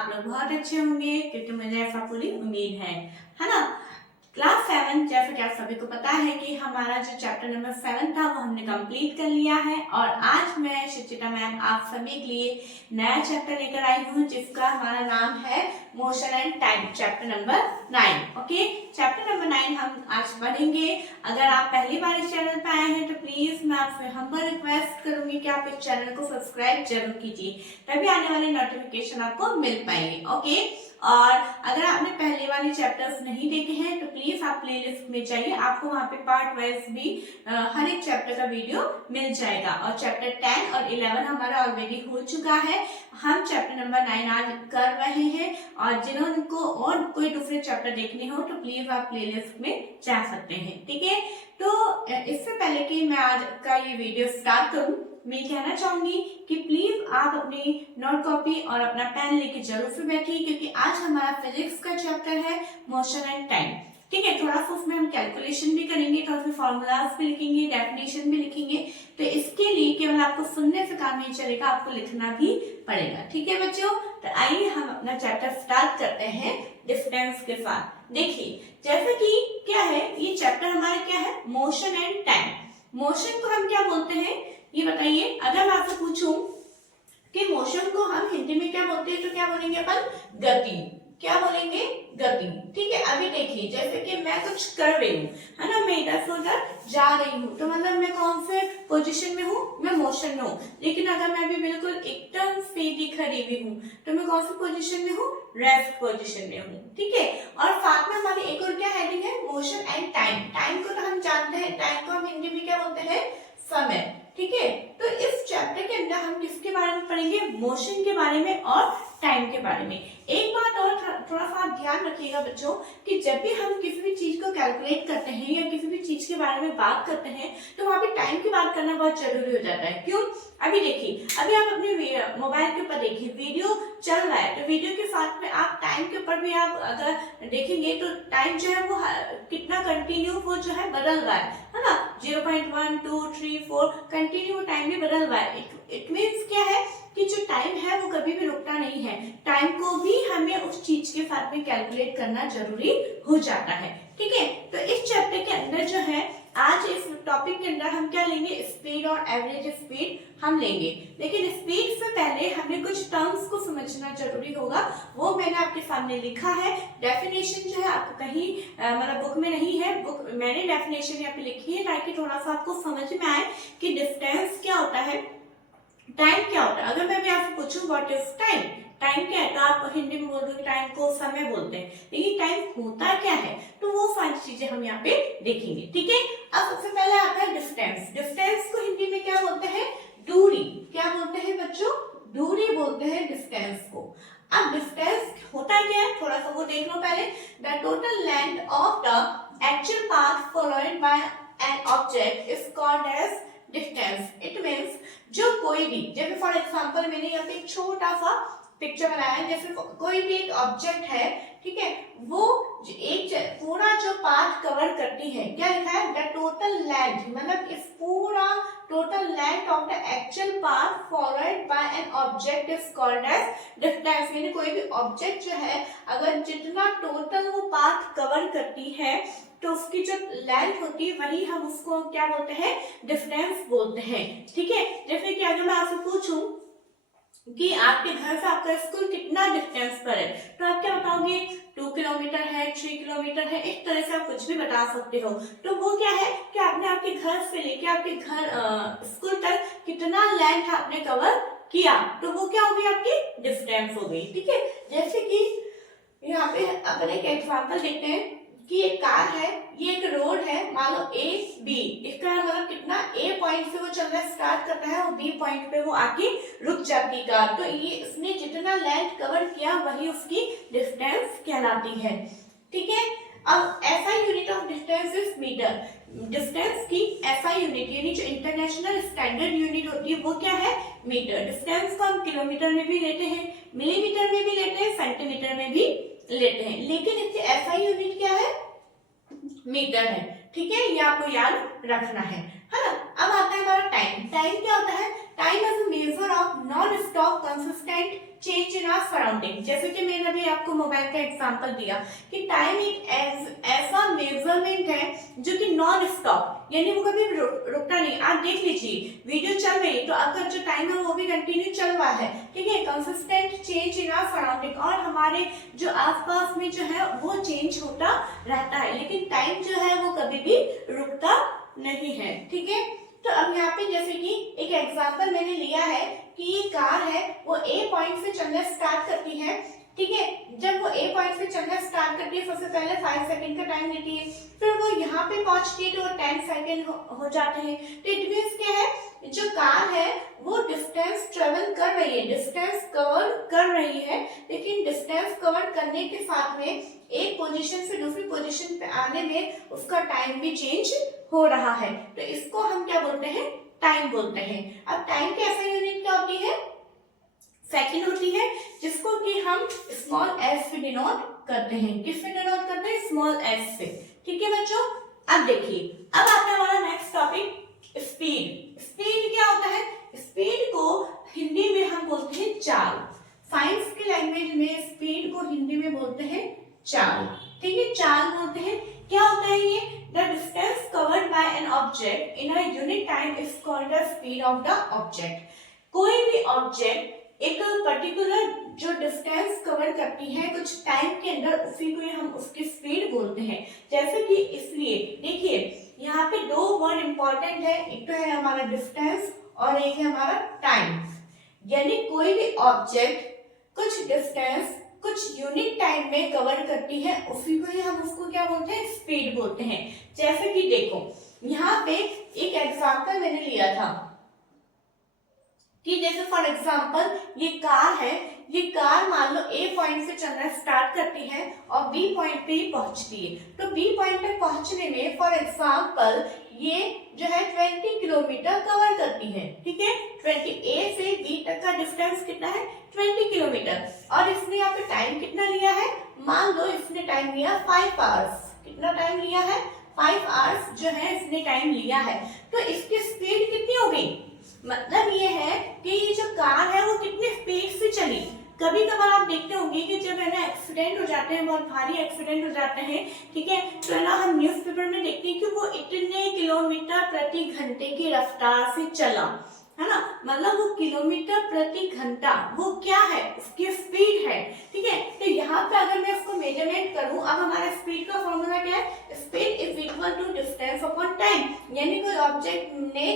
आप लोग बहुत अच्छे होंगे क्योंकि मुझे ऐसा पूरी उम्मीद है ना। क्लास 7 जैसे कि आप सभी को पता है कि हमारा जो चैप्टर नंबर 7 था वो हमने कंप्लीट कर लिया है और आज मैं शिक्षिता मैम आप सभी के लिए नया चैप्टर लेकर आई हूँ जिसका हमारा नाम है motion and time, chapter number 9। Okay, chapter number 9 हम आज पढ़ेंगे। अगर आप पहली बार इस चैनल पर आए हैं तो प्लीज मैं आपसे हम्बल रिक्वेस्ट करूंगी कि आप इस चैनल को सब्सक्राइब जरूर कीजिए, तभी आने वाले नोटिफिकेशन आपको मिल पाएंगे। ओके, और अगर आपने पहले वाले चैप्टर्स नहीं देखे हैं तो प्लीज आप प्लेलिस्ट में जाइए, आपको वहाँ पे पार्ट वाइज भी हर एक चैप्टर का वीडियो मिल जाएगा। और चैप्टर 10 और 11 हमारा ऑलरेडी हो चुका है, हम चैप्टर नंबर 9 आज कर रहे हैं। और जिन्होंने को और कोई दूसरे चैप्टर देखने हो तो प्लीज आप प्लेलिस्ट में जा सकते हैं। ठीक है, तो इससे पहले कि मैं आज का ये वीडियो स्टार्ट करूं, मैं कहना चाहूंगी कि प्लीज आप अपनी नोट कॉपी और अपना पेन लेके जरूर से बैठिए क्योंकि आज हमारा फिजिक्स का चैप्टर है मोशन एंड टाइम। ठीक है, थोड़ा सा उसमें हम कैलकुलेशन भी करेंगे, थोड़ा सा फॉर्मूलाज भी लिखेंगे, डेफिनेशन भी लिखेंगे। तो इसके लिए केवल आपको सुनने से काम नहीं चलेगा, आपको लिखना भी पड़ेगा। ठीक है बच्चों, तो आइए हम अपना चैप्टर स्टार्ट करते हैं डिस्टेंस के साथ। देखिए जैसे कि क्या है ये चैप्टर हमारा, क्या है, मोशन एंड टाइम। मोशन को हम क्या बोलते हैं ये बताइए। अगर मैं आपसे पूछूं कि मोशन को हम हिंदी में क्या बोलते हैं तो क्या बोलेंगे अपन, गति। क्या बोलेंगे, गति। ठीक है, अभी देखिए जैसे कि मैं कुछ कर रही हूँ, है ना, मैं इधर से उधर जा रही हूँ तो मतलब मैं कौन से पोजीशन में हूँ, मैं मोशन में हूँ। लेकिन अगर मैं भी बिल्कुल एकदम सीधी खड़ी हुई हूँ तो मैं कौन सी पोजीशन में हूँ, रेस्ट पोजीशन में हूँ। ठीक है, और साथ में हमारी एक और क्या हेडिंग है, मोशन एंड टाइम। टाइम को तो हम जानते हैं, टाइम को हम हिंदी में क्या बोलते हैं, समय। ठीक है, तो इस चैप्टर के अंदर हम किसके बारे में पढ़ेंगे, मोशन के बारे में और टाइम के बारे में। एक बात और थोड़ा सा ध्यान रखिएगा बच्चों कि जब भी हम किसी भी चीज को कैलकुलेट करते हैं या किसी भी चीज के बारे में बात करते हैं तो वहाँ पे टाइम की बात करना बहुत जरूरी हो जाता है। क्यों, अभी देखिए, अभी आप अपने मोबाइल के ऊपर देखिए, वीडियो चल रहा है तो वीडियो के साथ में आप टाइम के ऊपर भी आप अगर देखेंगे तो टाइम जो है वो कितना कंटिन्यू वो जो है बदल रहा है ना, 0.1 2 3 4 कंटिन्यू टाइम भी बदल रहा है। इट मीन्स क्या है कि जो टाइम है वो कभी भी रुकता नहीं है, टाइम को भी हमें उस चीज के साथ में कैलकुलेट करना जरूरी हो जाता है। ठीक है, तो इस चैप्टर के अंदर जो है आज इस टॉपिक के अंदर हम क्या लेंगे, स्पीड और एवरेज स्पीड हम लेंगे। लेकिन स्पीड से पहले हमें कुछ टर्म्स को समझना जरूरी होगा, वो मैंने आपके सामने लिखा है। डेफिनेशन जो है आपको कहीं मतलब बुक में नहीं है, बुक मैंने डेफिनेशन यहाँ पे लिखी है ताकि थोड़ा सा आपको समझ में आए कि डिस्टेंस क्या होता है, टाइम क्या होता है। अगर मैं भी आपसे पूछूं व्हाट इज टाइम, टाइम क्या है तो आप हिंदी में बोल दो टाइम को समय बोलते हैं, लेकिन टाइम होता क्या है तो वो सारी चीजें हम यहाँ पे देखेंगे। ठीक है, अब सबसे पहले आता है डिस्टेंस। डिस्टेंस को हिंदी में क्या बोलते हैं, दूरी। क्या बोलते हैं बच्चों, दूरी बोलते हैं डिस्टेंस को। अब डिस्टेंस होता क्या है थोड़ा सा वो देख लो पहले। The total length of the actual path followed by an object is called as distance. It means जो कोई भी, जैसे फॉर एग्जांपल मैंने यहाँ पे एक छोटा सा पिक्चर बनाया है, जैसे कोई भी एक ऑब्जेक्ट है, ठीक है, वो एक पूरा जो पाथ कवर करती है, क्या लिखा है, द टोटल लेंथ, मतलब इस पूरा total length of the actual path followed by an object is called as distance. यानी कोई भी ऑब्जेक्ट जो है अगर जितना टोटल वो पाथ कवर करती है तो उसकी जो लेंथ होती है वही हम उसको क्या बोलते हैं, डिस्टेंस बोलते हैं। ठीक है, जैसे कि अगर मैं आपसे पूछूं कि आपके घर से आपका स्कूल कितना डिस्टेंस पर है तो आप क्या बताओगे, 2 किलोमीटर है, 3 किलोमीटर है, इस तरह से आप कुछ भी बता सकते हो। तो वो क्या है कि आपने आपके घर से लेके आपके घर स्कूल तक कितना लेंथ आपने कवर किया, तो वो क्या होगी, आपकी डिस्टेंस हो गई। ठीक है, जैसे कि यहाँ पे अपन एक एग्जाम्पल देखते हैं कि एक कार है, ये एक रोड है, मान लो ए बी, इसका मतलब कितना, ए पॉइंट से वो चलना स्टार्ट करता है और बी पॉइंट पे वो आके रुक जाती कार, तो ये इसने जितना लेंथ कवर किया वही उसकी डिस्टेंस कहलाती है। ठीक है, अब SI unit of distance is metre. Distance की एसआई यूनिट यानी जो इंटरनेशनल स्टैंडर्ड यूनिट होती है वो क्या है, मीटर। डिस्टेंस को हम किलोमीटर में भी लेते हैं, मिलीमीटर में भी लेते हैं, सेंटीमीटर में भी लेते हैं, लेकिन इसकी एसआई यूनिट क्या है, मीटर है। ठीक है, ये आपको याद रखना है ना। अब आता है हमारा टाइम। टाइम क्या होता है, time is a measure of non stop consistent change in our surrounding. जैसे कि मैंने अभी आपको मोबाइल का एग्जांपल दिया कि टाइम एक ऐसा मेजरमेंट है जो कि नॉन स्टॉप, यानी वो कभी रुकता नहीं। आप देख लीजिए वीडियो चल रही तो अगर जो टाइम है वो भी कंटिन्यू चल रहा है, ठीक है, consistent change in our surrounding, और हमारे जो आसपास में जो है वो चेंज होता रहता है, लेकिन टाइम जो है वो कभी भी रुकता नहीं है, ठीक है। तो अब यहाँ पे जैसे कि एक एग्जांपल मैंने लिया है कि ये कार है वो ए पॉइंट से चलना स्टार्ट करती है, ठीक है। जब वो ए पॉइंट से चलना स्टार्ट करती है सबसे पहले 5 सेकंड का टाइम लेती है, फिर वो यहाँ पे पहुंचती है तो 10 सेकंड हो जाते हैं। तो इट मींस क्या है, जो कार है वो डिस्टेंस ट्रेवल कर रही है, डिस्टेंस कवर कर रही है, लेकिन डिस्टेंस कवर करने के साथ में एक पोजीशन से दूसरी पोजीशन पे आने में उसका टाइम भी चेंज हो रहा है। तो इसको हम क्या बोलते हैं, टाइम बोलते हैं। अब टाइम की ऐसा यूनिट क्या होती है, सेकंड होती है, जिसको कि हम स्मॉल एस से डिनोट करते हैं। किससे डिनोट करते हैं, स्मॉल एस से, ठीक है बच्चों। अब देखिए, अब आता है हमारा नेक्स्ट टॉपिक, स्पीड। स्पीड क्या होता है, स्पीड को हिंदी में हम बोलते हैं चाल। साइंस की लैंग्वेज में स्पीड को हिंदी में बोलते हैं चाल, ठीक है, चाल बोलते हैं। क्या होता है ये, the distance covered by an object in a unit time is called the speed of the object. कोई भी ऑब्जेक्ट एक पर्टिकुलर जो डिस्टेंस कवर करती है कुछ टाइम के अंदर, उसी को हम उसकी स्पीड बोलते हैं। जैसे कि इसलिए देखिए यहाँ पे दो वर्ड इंपॉर्टेंट है, एक तो है हमारा डिस्टेंस और एक है हमारा टाइम। यानी कोई भी ऑब्जेक्ट कुछ डिस्टेंस कुछ यूनिट टाइम में कवर करती है, उसी को ही हम उसको क्या बोलते हैं, स्पीड बोलते हैं। जैसे कि देखो यहाँ पे एक एग्जांपल मैंने लिया था कि जैसे फॉर एग्जांपल ये कार है, ये कार मान लो ए पॉइंट से चलना स्टार्ट करती है और बी पॉइंट पे ही पहुंचती है। तो बी पॉइंट तक पहुंचने में फॉर एग्जांपल ये जो है 20 किलोमीटर कवर करती है, ठीक है। 20 ए से बी तक का डिस्टेंस कितना है, 20 किलोमीटर। और इसने यहाँ पे टाइम कितना लिया है, मान लो इसने टाइम लिया 5 आवर्स। कितना टाइम लिया है, 5 आवर्स जो है इसने टाइम लिया है। तो इसकी स्पीड कितनी हो गई, मतलब ये है कि ये जो कार है वो कितनी स्पीड से चली। कभी कभार आप देखते होंगे कि जब है ना एक्सीडेंट हो जाते हैं, बहुत भारी एक्सीडेंट हो जाते हैं, ठीक है, तो है ना हम न्यूज़पेपर में देखते हैं कि वो इतने किलोमीटर प्रति घंटे की रफ्तार से चला, है ना, मतलब वो किलोमीटर प्रति घंटा वो क्या है, उसकी स्पीड है, ठीक है। तो यहाँ पे अगर मैं इसको मेजरमेंट करूँ, अब हमारा स्पीड का फॉर्मूला क्या है, speed is equal to distance upon time. यानी कोई ऑब्जेक्ट ने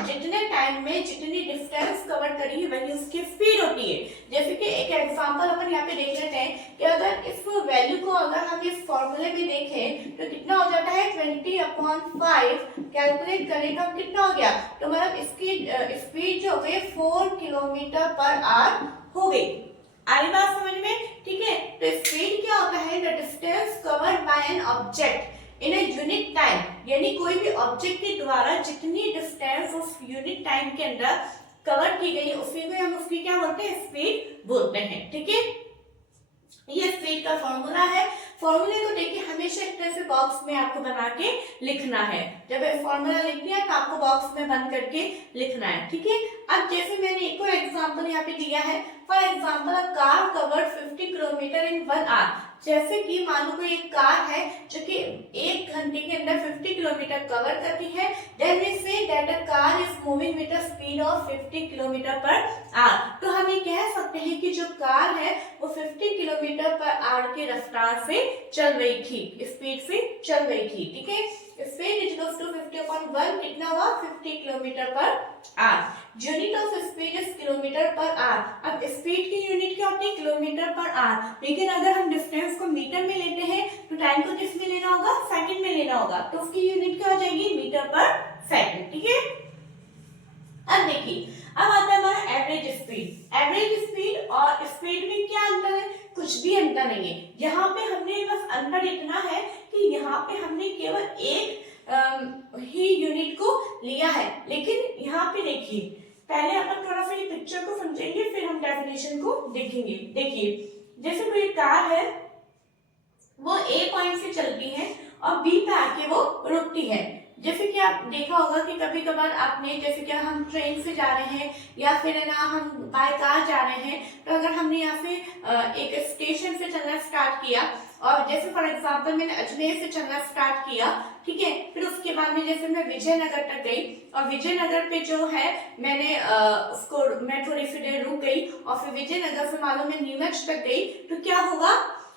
जितने टाइम में जितनी डिस्टेंस कवर करी है वही उसकी स्पीड होती है। जैसे कि एक एग्जांपल अपन यहाँ पे देख लेते हैं कि अगर इस वैल्यू को अगर हम इस फॉर्मूले में देखें तो कितना हो जाता है, 20/5 कैलकुलेट करें तो कितना हो गया, तो मतलब इसकी स्पीड जो हो गई 4 किलोमीटर पर आवर हो गई। आई बात समझ में, ठीक है। तो स्पीड क्या होता है, the distance covered by an object in a unit time, यानी कोई भी ऑब्जेक्ट के द्वारा जितनी डिस्टेंस उस यूनिट टाइम के अंदर कवर की गई उसी को हम उसकी क्या बोलते हैं, स्पीड बोलते हैं, ठीक है। ये स्पीड का फॉर्मूला है। फॉर्मूले को देखिए हमेशा एक तरह से बॉक्स में आपको बना के लिखना है। जब फॉर्मूला लिख दिया तो आपको बॉक्स में बंद करके लिखना है, ठीक है। अब जैसे मैंने एक और एग्जांपल यहाँ पे दिया है, for example a car covered 50 kilometre in 1 hour. जैसे कि मान लो कोई एक कार है जो कि 1 घंटे के अंदर 50 किलोमीटर कवर करती है, then we say that a car is moving with a speed of 50 kilometre per hour. तो हम ये कह सकते हैं कि जो कार है वो 50 किलोमीटर पर आवर की रफ्तार से चल रही थी, स्पीड से चल रही थी, ठीक है। स्पीड इज इक्वल टू 50/1 कितना हुआ, 50 kilometre per our. Unit of speed is kilometre per our. अब स्पीड की यूनिट क्या होती है, किलोमीटर पर आवर, लेकिन अगर हम डिस्टेंस को मीटर में लेते हैं तो टाइम को किस में लेना होगा, सेकंड में लेना होगा, तो उसकी यूनिट क्या हो जाएगी, मीटर पर सेकंड, ठीक है। अब देखिए, अब आता है हमारा एवरेज स्पीड। एवरेज स्पीड और स्पीड में क्या अंतर है, कुछ भी अंतर नहीं है। यहाँ पे हमने बस अंतर इतना है कि यहाँ पे हमने केवल एक ही यूनिट को लिया है, लेकिन यहाँ पे देखिए पहले अपन थोड़ा सा ये पिक्चर को समझेंगे फिर हम डेफिनेशन को देखेंगे। देखिए जैसे कोई कार है वो ए पॉइंट से चलती है और बी पे आके वो रुकती है। जैसे कि आप देखा होगा कि कभी कभार आपने, जैसे कि हम ट्रेन से जा रहे हैं या फिर है ना हम बाय कार जा रहे हैं, तो अगर हमने यहाँ से एक स्टेशन से चलना स्टार्ट किया, और जैसे फॉर एग्जांपल मैंने अजमेर से चलना स्टार्ट किया, ठीक है, फिर उसके बाद में जैसे मैं विजयनगर तक गई, और विजयनगर पे जो है मैंने उसको मैं थोड़ी सी देर रुक गई, और फिर विजयनगर से मालूम मैं नीमच तक गई, तो क्या होगा,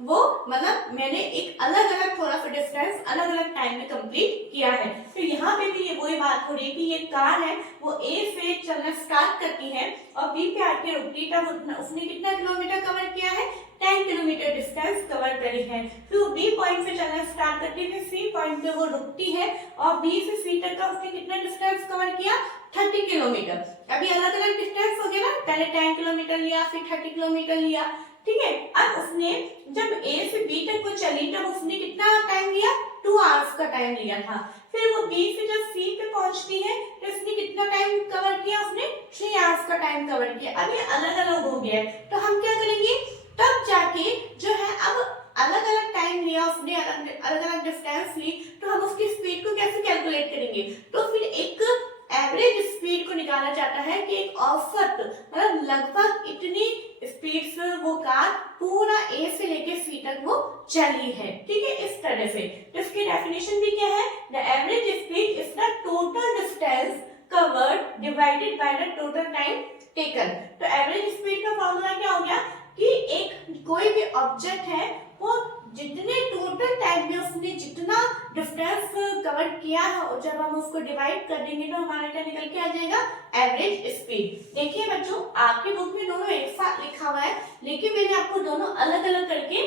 वो मतलब मैंने एक अलग अलग थोड़ा सा डिस्टेंस अलग अलग टाइम में कंप्लीट किया है। तो यहाँ पे भी ये वही बात हो रही है कि ये कार है वो ए से चलना स्टार्ट करती है और बी पे आके रुकती, तब उसने कितना किलोमीटर कवर किया है, 10 किलोमीटर डिस्टेंस कवर करी है। फिर वो बी पॉइंट से चलना स्टार्ट करती है, फिर सी पॉइंट पे वो रुकती है और बी से सी तक का उसने कितना डिस्टेंस कवर किया, 30 किलोमीटर। अभी अलग अलग डिस्टेंस हो गया ना, पहले 10 किलोमीटर लिया, फिर 30 किलोमीटर लिया, ठीक है। अब उसने जब ए से बी तक वो चली तब उसने कितना टाइम लिया, 2 आवर्स का टाइम लिया था। फिर वो बी से जब सी पे पहुंचती है तो उसने कितना टाइम कवर किया, उसने 3 आवर्स का टाइम कवर किया। अब ये अलग अलग हो गया है, तो हम क्या करेंगे, तब जाके जो है अब अलग अलग टाइम लिया उसने, अलग अलग डिस्टेंस ली, तो हम उसकी स्पीड को कैसे कैलकुलेट करेंगे, तो फिर एक एवरेज स्पीड को निकाला जाता है कि एक औसत मतलब लगभग इतनी स्पीड से वो कार पूरा ए से लेके सी तक वो चली है, ठीक है, इस तरह से। तो इसकी डेफिनेशन भी क्या है, the average speed is the total distance covered divided by the total time taken. तो एवरेज स्पीड का फॉर्मूला क्या हो गया कि एक कोई भी ऑब्जेक्ट है वो जितने टोटल टाइम में उसने जितना डिस्टेंस कवर किया है, और जब हम उसको डिवाइड कर देंगे तो हमारा क्या निकल के आ जाएगा, एवरेज स्पीड। देखिए बच्चों, आपकी बुक में दोनों एक साथ लिखा हुआ है, लेकिन मैंने आपको दोनों अलग अलग करके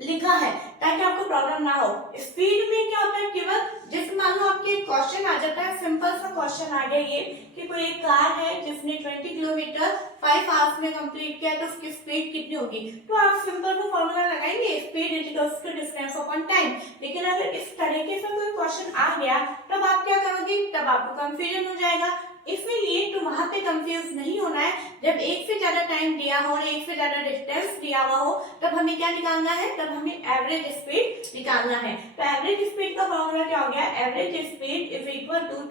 लिखा है ताकि आपको प्रॉब्लम ना हो। स्पीड में क्या होता है, केवल जैसे मान लो आपके क्वेश्चन आ जाता है, सिंपल सा क्वेश्चन आ गया ये कि कोई एक कार है जिसने 20 किलोमीटर 5 आवर्स में कंप्लीट किया, तो उसकी स्पीड कितनी होगी, तो आप सिंपल सा फॉर्मूला लगाएंगे, speed equals to distance upon time. लेकिन अगर इस तरीके से कोई क्वेश्चन आ गया तब आप क्या करोगे, तब आपको कंफ्यूजन हो जाएगा। इसलिए तो वहां पे कंफ्यूज नहीं होना है, जब एक से ज्यादा टाइम दिया हो और एक से ज्यादा डिस्टेंस दिया हुआ हो तब हमें क्या निकालना है, तब हमें एवरेज स्पीड निकालना है। तो एवरेज स्पीड का फॉर्मूला क्या हो गया, average speed is equal to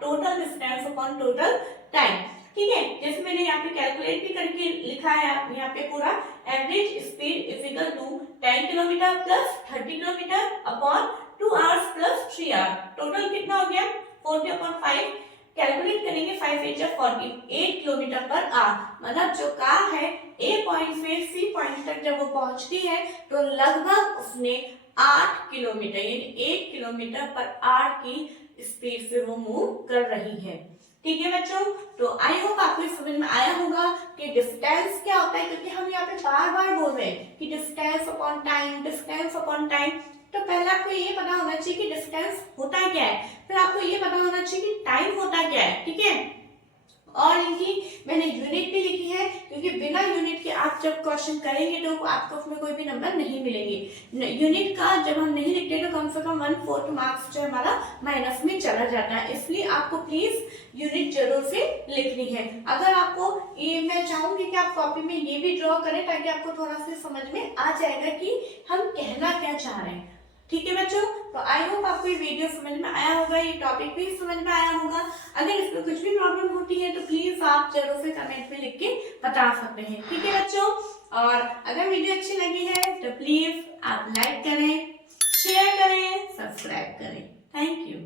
total distance upon total time, ठीक है। जैसे मैंने यहाँ पे कैलकुलेट भी करके लिखा है यहाँ पे पूरा, average speed is equal to 10 kilometre plus 30 kilometre upon 2 hours plus 3 hour, total कितना हो गया 40/5। कैलकुलेट करेंगे 5 8 48 किलोमीटर पर आवर। मतलब जो कार है ए पॉइंट से सी पॉइंट तक जब वो पहुंचती है तो लगभग उसने 8 किलोमीटर यानी 8 किलोमीटर पर आवर की स्पीड से वो मूव कर रही है, ठीक है बच्चों। तो आई होप आपको समझ में आया होगा कि डिस्टेंस क्या होता है, क्योंकि हम यहाँ पे बार बार बोल रहे हैं कि distance upon time, distance upon time. तो पहले आपको ये पता होना चाहिए कि डिस्टेंस होता क्या है, फिर आपको ये पता होना चाहिए कि टाइम होता क्या है, ठीक है। और इनकी मैंने यूनिट भी लिखी है, क्योंकि बिना यूनिट के आप जब क्वेश्चन करेंगे तो आपको उसमें कोई भी नंबर नहीं मिलेंगे। यूनिट का जब हम नहीं लिखते तो कम से कम 1/4 मार्क्स जो हमारा माइनस में चला जाता है, इसलिए आपको प्लीज यूनिट जरूर से लिखनी है। अगर आपको ये मैं चाहूंगी कि आप कॉपी में ये भी ड्रॉ करें ताकि आपको थोड़ा सा समझ में आ जाएगा कि हम कहना क्या चाह रहे हैं, ठीक है बच्चों। तो आई होप आपको ये वीडियो समझ में आया होगा, ये टॉपिक भी समझ में आया होगा। अगर इसमें कुछ भी प्रॉब्लम होती है तो प्लीज आप जरूर से कमेंट में लिख के बता सकते हैं, ठीक है बच्चों। और अगर वीडियो अच्छी लगी है तो प्लीज आप लाइक करें, शेयर करें, सब्सक्राइब करें। Thank you.